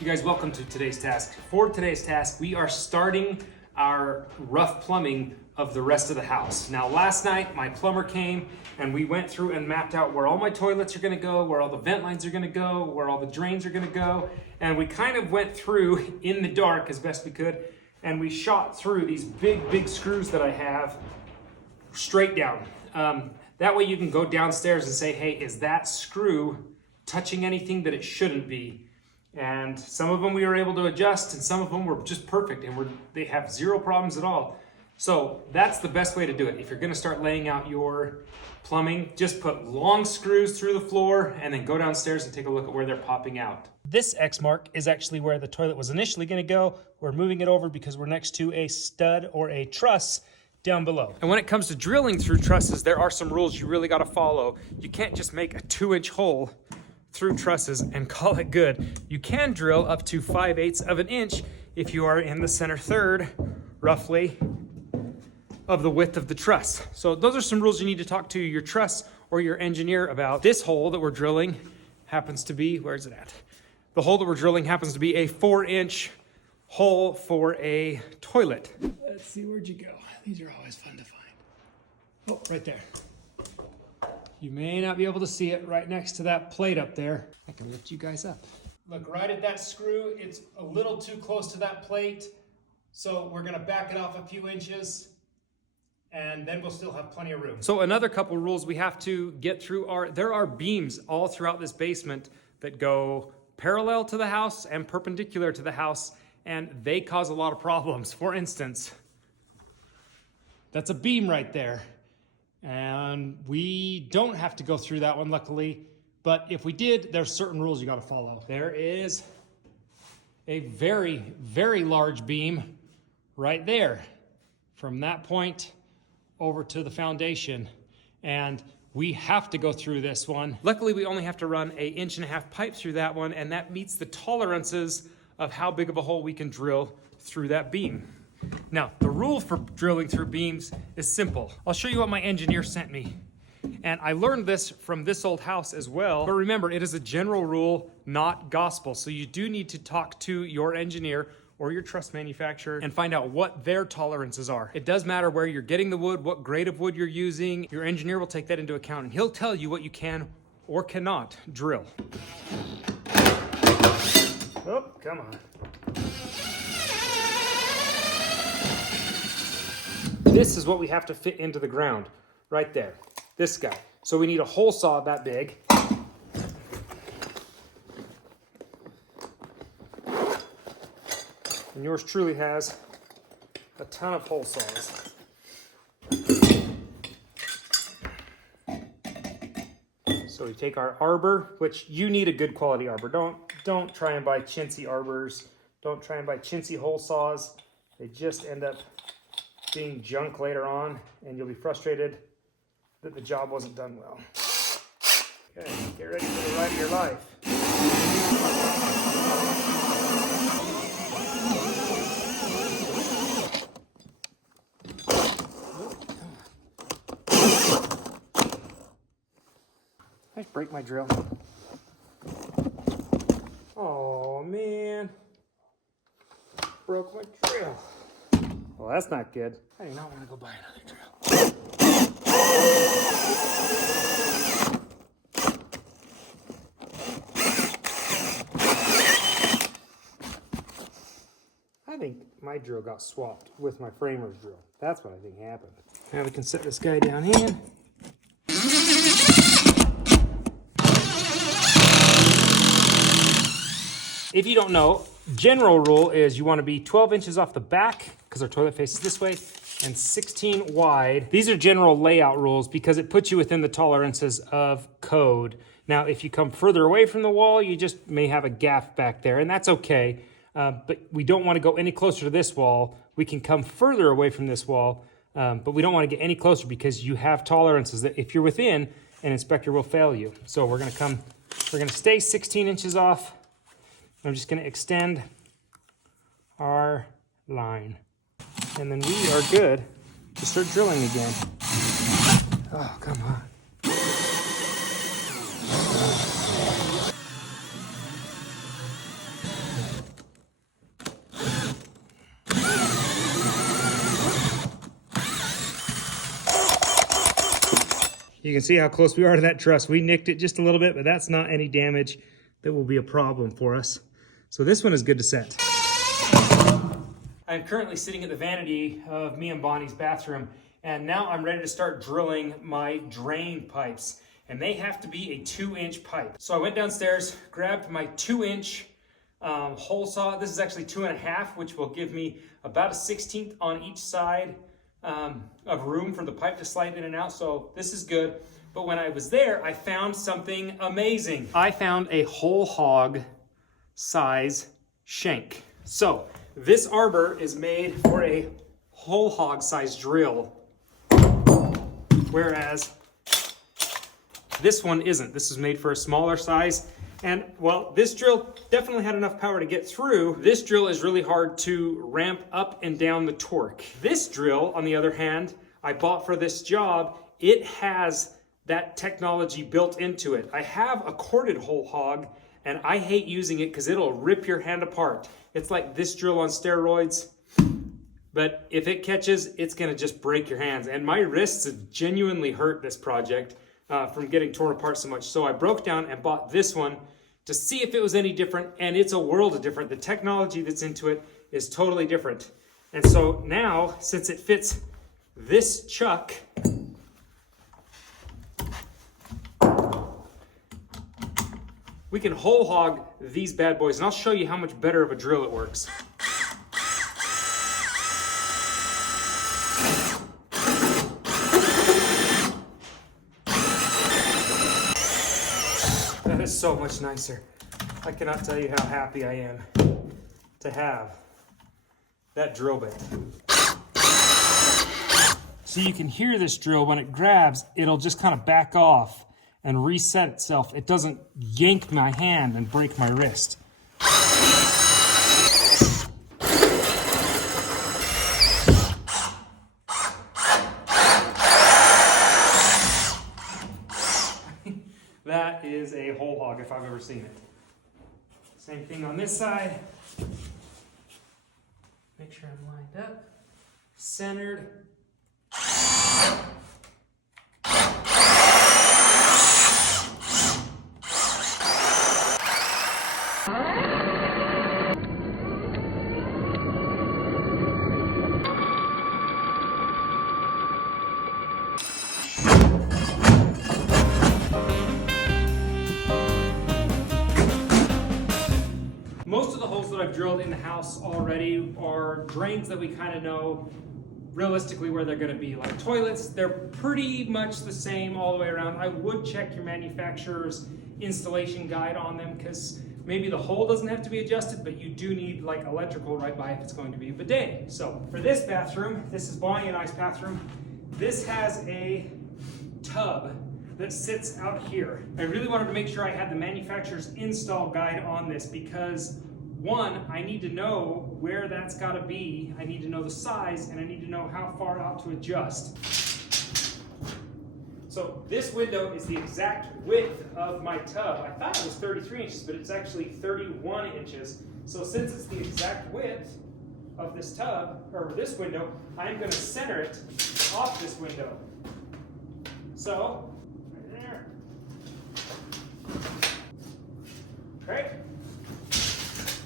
You guys, welcome to today's task. For today's task, we are starting our rough plumbing of the rest of the house. Now, last night, my plumber came and we went through and mapped out where all my toilets are gonna go, where all the vent lines are gonna go, where all the drains are gonna go. And we kind of went through in the dark as best we could, and we shot through these big screws that I have straight down. That way you can go downstairs and say, hey, is that screw touching anything that it shouldn't be? And some of them we were able to adjust, and some of them were just perfect, and they have zero problems at all. So that's the best way to do it. If you're gonna start laying out your plumbing, just put long screws through the floor and then go downstairs and take a look at where they're popping out. This X mark is actually where the toilet was initially gonna go. We're moving it over because we're next to a stud or a truss down below. And when it comes to drilling through trusses, there are some rules you really gotta follow. You can't just make a 2-inch hole through trusses and call it good. You can drill up to 5/8 of an inch if you are in the center third, roughly, of the width of the truss. So those are some rules you need to talk to your truss or your engineer about. This hole that we're drilling happens to be, where is it at? The hole that we're drilling happens to be a 4-inch hole for a toilet. Let's see, where'd you go? These are always fun to find. Oh, right there. You may not be able to see it right next to that plate up there. I can lift you guys up. Look, right at that screw, it's a little too close to that plate. So we're gonna back it off a few inches and then we'll still have plenty of room. So another couple rules we have to get through there are beams all throughout this basement that go parallel to the house and perpendicular to the house, and they cause a lot of problems. For instance, that's a beam right there. And we don't have to go through that one, luckily. But if we did, there's certain rules you gotta follow. There is a very large beam right there from that point over to the foundation. And we have to go through this one. Luckily, we only have to run a 1.5-inch pipe through that one, and that meets the tolerances of how big of a hole we can drill through that beam. Now, the rule for drilling through beams is simple. I'll show you what my engineer sent me. And I learned this from this old house as well. But remember, it is a general rule, not gospel. So you do need to talk to your engineer or your truss manufacturer and find out what their tolerances are. It does matter where you're getting the wood, what grade of wood you're using. Your engineer will take that into account, and he'll tell you what you can or cannot drill. Oh, come on. This is what we have to fit into the ground, right there, this guy. So we need a hole saw that big. And yours truly has a ton of hole saws. So we take our arbor, which you need a good quality arbor. Don't try and buy chintzy arbors. Don't try and buy chintzy hole saws. They just end up being junk later on, and you'll be frustrated that the job wasn't done well. Okay, get ready for the ride of your life. I just break my drill. Oh man, broke my drill. Well, that's not good. I do not want to go buy another drill. I think my drill got swapped with my framer's drill. That's what I think happened. Now we can set this guy down in. If you don't know, general rule is you want to be 12 inches off the back because our toilet faces this way, and 16 wide. These are general layout rules because it puts you within the tolerances of code. Now, if you come further away from the wall, you just may have a gaff back there, and that's okay. But we don't want to go any closer to this wall. We can come further away from this wall, but we don't want to get any closer because you have tolerances that if you're within, an inspector will fail you. So we're gonna stay 16 inches off. I'm just gonna extend our line. And then we are good to start drilling again. Oh, come on. You can see how close we are to that truss. We nicked it just a little bit, but that's not any damage that will be a problem for us. So this one is good to set. I'm currently sitting at the vanity of me and Bonnie's bathroom, and now I'm ready to start drilling my drain pipes. And they have to be a 2-inch pipe. So I went downstairs, grabbed my 2-inch hole saw. This is actually 2.5, which will give me about a 1/16 on each side of room for the pipe to slide in and out. So this is good. But when I was there, I found something amazing. I found a whole hog size shank. So this arbor is made for a whole hog size drill, whereas this one isn't. This is made for a smaller size. And well, this drill definitely had enough power to get through. This drill is really hard to ramp up and down the torque. This drill, on the other hand, I bought for this job. It has that technology built into it. I have a corded whole hog, and I hate using it because it'll rip your hand apart. It's like this drill on steroids, but if it catches, it's gonna just break your hands. And my wrists have genuinely hurt this project from getting torn apart so much. So I broke down and bought this one to see if it was any different, and it's a world of different. The technology that's into it is totally different. And so now, since it fits this chuck, we can whole hog these bad boys, and I'll show you how much better of a drill it works. That is so much nicer. I cannot tell you how happy I am to have that drill bit. So you can hear this drill when it grabs, it'll just kind of back off and reset itself. It doesn't yank my hand and break my wrist. That is a whole hog if I've ever seen it. Same thing on this side. Make sure I'm lined up, centered. Most of the holes that I've drilled in the house already are drains that we kind of know realistically where they're going to be. Like toilets, they're pretty much the same all the way around. I would check your manufacturer's installation guide on them because maybe the hole doesn't have to be adjusted, but you do need like electrical right by if it's going to be a bidet. So for this bathroom, this is Bonnie and I's bathroom. This has a tub that sits out here. I really wanted to make sure I had the manufacturer's install guide on this because one, I need to know where that's got to be. I need to know the size, and I need to know how far out to adjust. So this window is the exact width of my tub. I thought it was 33 inches, but it's actually 31 inches. So since it's the exact width of this tub, or this window, I'm going to center it off this window. So, right there. Okay.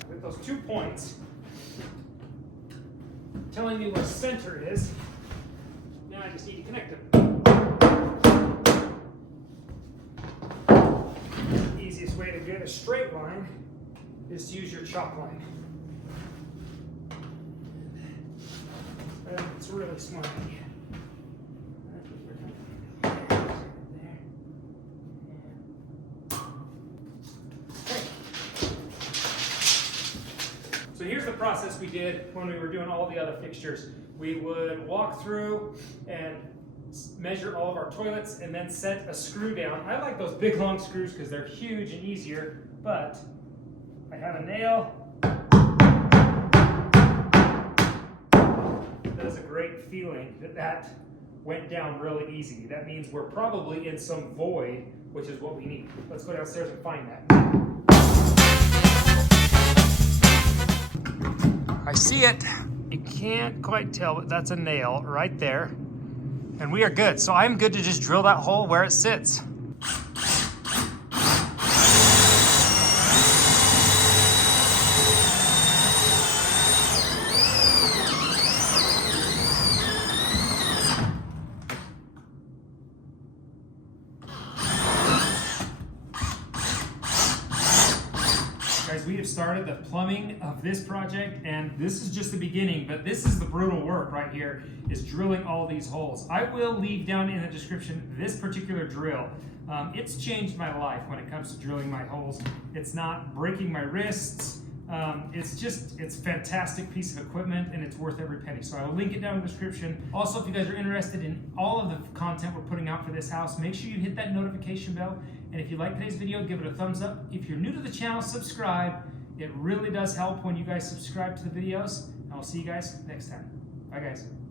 With those 2 points telling me where center is, now I just need to connect them. The easiest way to get a straight line is to use your chalk line. It's really smart. So here's the process we did when we were doing all the other fixtures. We would walk through and measure all of our toilets and then set a screw down. I like those big long screws because they're huge and easier, but I have a nail. That is a great feeling that went down really easy. That means we're probably in some void, which is what we need. Let's go downstairs and find that. I see it. You can't quite tell, but that's a nail right there. And we are good. So I'm good to just drill that hole where it sits. Guys, we have started the plumbing of this project, and this is just the beginning, but this is the brutal work right here, is drilling all these holes. I will leave down in the description this particular drill. It's changed my life when it comes to drilling my holes. It's not breaking my wrists. It's a fantastic piece of equipment, and it's worth every penny. So I will link it down in the description. Also, if you guys are interested in all of the content we're putting out for this house, make sure you hit that notification bell. And if you like today's video, give it a thumbs up. If you're new to the channel, subscribe. It really does help when you guys subscribe to the videos. And I'll see you guys next time. Bye, guys.